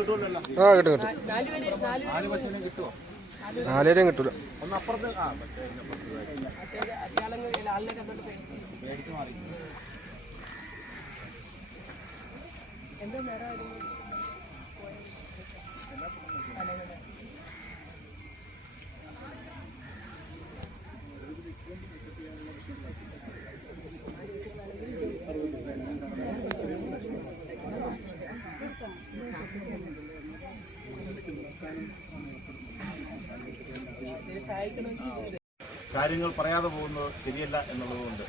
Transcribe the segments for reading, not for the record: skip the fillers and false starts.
കിട്ടും. 4 കിട്ടൂല. കാര്യങ്ങൾ പറയാതെ പോകുന്നത് ശരിയല്ല എന്നുള്ളതുകൊണ്ട്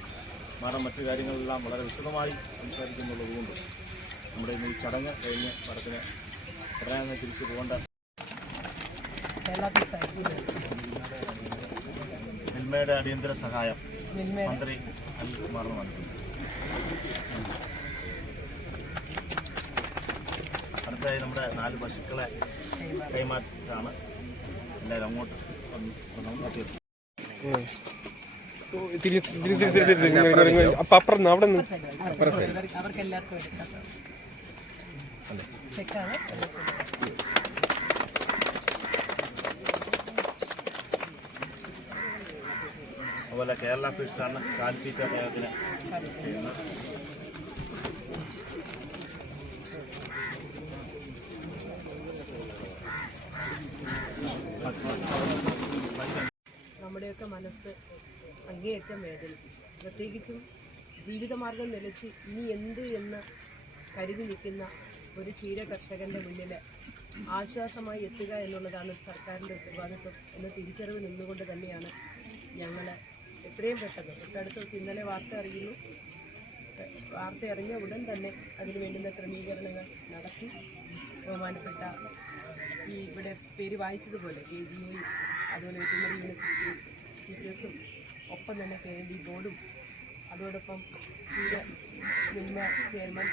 മാഡം മറ്റു കാര്യങ്ങളെല്ലാം വളരെ വിശദമായി സംസാരിക്കുന്നുള്ളതുകൊണ്ട് നമ്മുടെ ഈ ചടങ്ങ് കഴിഞ്ഞ് പടത്തിന് പറയാൻ തിരിച്ചു പോകേണ്ട മിൽമയുടെ അടിയന്തര സഹായം മന്ത്രി അനിൽകുമാറിന് നൽകുന്നു. അടുത്തായി നമ്മുടെ 4 പശുക്കളെ കൈമാറ്റാണ് എല്ലാവരും അങ്ങോട്ട് അപ്പുറം അവിടെ അതുപോലെ കേരള ഫീഡ്സാണ് കാലിത്തീറ്റ പ്രയോഗത്തിന് ചെയ്യുന്നത്. നമ്മുടെയൊക്കെ മനസ്സ് അങ്ങേയറ്റം വേദനിക്കും. പ്രത്യേകിച്ചും ജീവിതമാർഗം നിലച്ച് ഇനി എന്ത് എന്ന് കരുതി നിൽക്കുന്ന ഒരു ക്ഷീര കർഷകൻ്റെ മുന്നിൽ ആശ്വാസമായി എത്തുക എന്നുള്ളതാണ് സർക്കാരിൻ്റെ ഉത്തരവാദിത്വം എന്ന തിരിച്ചറിവ് നിന്നുകൊണ്ട് തന്നെയാണ് ഞങ്ങൾ എത്രയും പെട്ടെന്ന് തൊട്ടടുത്ത ദിവസം ഇന്നലെ വാർത്ത അറിഞ്ഞ ഉടൻ തന്നെ അതിന് വേണ്ടുന്ന ക്രമീകരണങ്ങൾ നടത്തി ബഹുമാനപ്പെട്ട ഈ ഇവിടെ പേര് വായിച്ചതുപോലെ KGI അതുപോലെ വെറ്റിനറി യൂണിവേഴ്സിറ്റി ടീച്ചേഴ്സും ഒപ്പം തന്നെ KMB ബോർഡും അതോടൊപ്പം മിൽമ ചെയർമാൻ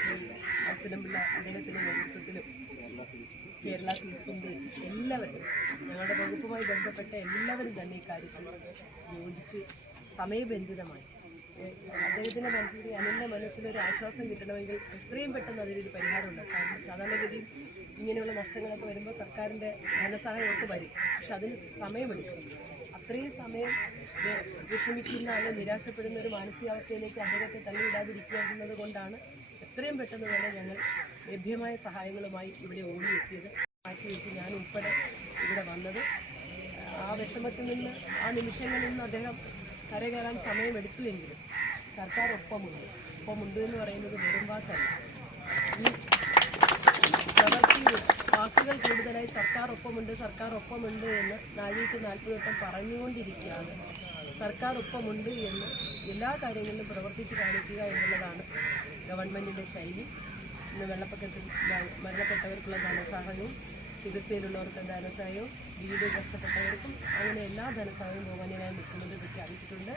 അസലംപിള്ള അദ്ദേഹത്തിൻ്റെ നേതൃത്വത്തിലും കേരള ഫീഡ്സിൻ്റെ എല്ലാവരും ഞങ്ങളുടെ വകുപ്പുമായി ബന്ധപ്പെട്ട എല്ലാവരും തന്നെ ഈ കാര്യത്തിൽ യോജിച്ച് സമയബന്ധിതമായി അദ്ദേഹത്തിൻ്റെ മനസ്സിൽ അനിലിൻ്റെ മനസ്സിലൊരു ആശ്വാസം കിട്ടണമെങ്കിൽ എത്രയും പെട്ടെന്ന് അതിനൊരു പരിഹാരം ഉണ്ടാകും. സാധാരണഗതിയിൽ ഇങ്ങനെയുള്ള നഷ്ടങ്ങളൊക്കെ വരുമ്പോൾ സർക്കാരിൻ്റെ ധനസഹായമൊക്കെ വരും, പക്ഷെ അതിന് സമയമെടുക്കും. അത്രയും സമയം വിഷമിക്കുന്ന അല്ലെങ്കിൽ നിരാശപ്പെടുന്ന ഒരു മാനസികാവസ്ഥയിലേക്ക് അദ്ദേഹത്തെ തള്ളിയിടാതിരിക്കുക എന്നത് കൊണ്ടാണ് എത്രയും പെട്ടെന്ന് തന്നെ ഞങ്ങൾ ലഭ്യമായ സഹായങ്ങളുമായി ഇവിടെ ഓടിയെത്തിയത്. മാറ്റിവെച്ച് ഞാൻ ഉൾപ്പെടെ ഇവിടെ വന്നത് ആ വിഷമത്തിൽ നിന്ന് ആ നിമിഷങ്ങളിൽ നിന്ന് അദ്ദേഹം കരകയറാൻ സമയമെടുത്തുവെങ്കിലും സർക്കാർ ഒപ്പമുണ്ട് എന്ന് പറയുന്നത് വെറും വാക്കല്ല. ഈ പ്രവൃത്തിയിൽ വാക്കുകൾ കൂടുതലായി സർക്കാർ ഒപ്പമുണ്ട് എന്ന് 40 വട്ടം പറഞ്ഞുകൊണ്ടിരിക്കുകയാണ്. സർക്കാർ ഒപ്പമുണ്ട് എന്ന് എല്ലാ കാര്യങ്ങളിലും പ്രവർത്തിച്ച് കാണിക്കുക എന്നുള്ളതാണ് ഗവൺമെൻറ്റിൻ്റെ ശൈലി. ഇന്ന് വെള്ളപ്പൊക്കത്തിൽ മരണപ്പെട്ടവർക്കുള്ള ധനസഹായവും ചികിത്സയിലുള്ളവർക്ക് ധനസഹായവും വീട് കഷ്ടപ്പെട്ടവർക്കും അങ്ങനെ എല്ലാ ധനസഹായവും ബഹുമാന്യനായ മുഖ്യമന്ത്രി പ്രഖ്യാപിച്ചിട്ടുണ്ട്.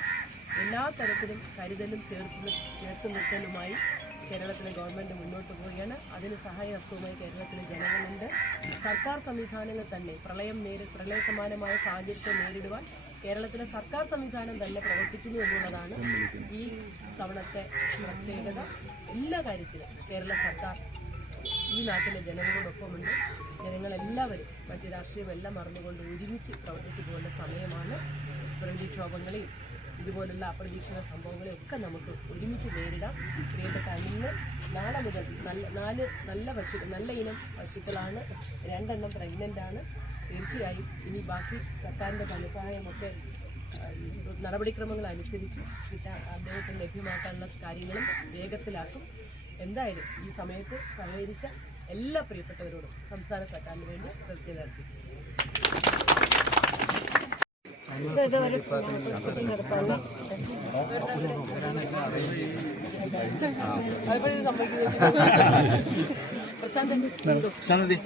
എല്ലാ തരത്തിലും കരുതലും ചേർത്ത് നിർത്തലുമായി കേരളത്തിലെ ഗവൺമെൻറ് മുന്നോട്ട് പോവുകയാണ്. അതിന് സഹായഹസ്തവുമായി കേരളത്തിലെ ജനങ്ങളുണ്ട്. സർക്കാർ സംവിധാനങ്ങൾ തന്നെ പ്രളയ സമാനമായ സാഹചര്യത്തെ നേരിടുവാൻ കേരളത്തിലെ സർക്കാർ സംവിധാനം തന്നെ പ്രവർത്തിക്കുന്നു എന്നുള്ളതാണ് ഈ തവണത്തെ പ്രത്യേകത. എല്ലാ കാര്യത്തിലും കേരള സർക്കാർ ഈ നാട്ടിലെ ജനങ്ങളോടൊപ്പമുണ്ട്. ജനങ്ങളെല്ലാവരും മറ്റ് രാഷ്ട്രീയമെല്ലാം മറന്നുകൊണ്ട് ഒരുമിച്ച് പ്രവർത്തിച്ചു പോകേണ്ട സമയമാണ്. പ്രകൃതിക്ഷോഭങ്ങളെയും ഇതുപോലുള്ള അപ്രതീക്ഷിത സംഭവങ്ങളെയും ഒക്കെ നമുക്ക് ഒരുമിച്ച് നേരിടാം. പ്രിയപ്പെട്ട അനിലിന് നാളെ മുതൽ നല്ല ഇനം പശുക്കളാണ്, 2 എണ്ണം പ്രഗ്നൻ്റാണ്. തീർച്ചയായും ഇനി ബാക്കി സർക്കാരിൻ്റെ ധനസഹായമൊക്കെ നടപടിക്രമങ്ങൾ അനുസരിച്ച് അദ്ദേഹത്തിന് ലഭ്യമാക്കാനുള്ള കാര്യങ്ങളും വേഗത്തിലാക്കും. എന്തായാലും ഈ സമയത്ത് സഹകരിച്ച എല്ലാ പ്രിയപ്പെട്ടവരോടും സംസ്ഥാന സർക്കാരിന് വേണ്ടി കൃത്യത അർപ്പിക്കും. പ്രശാന്തി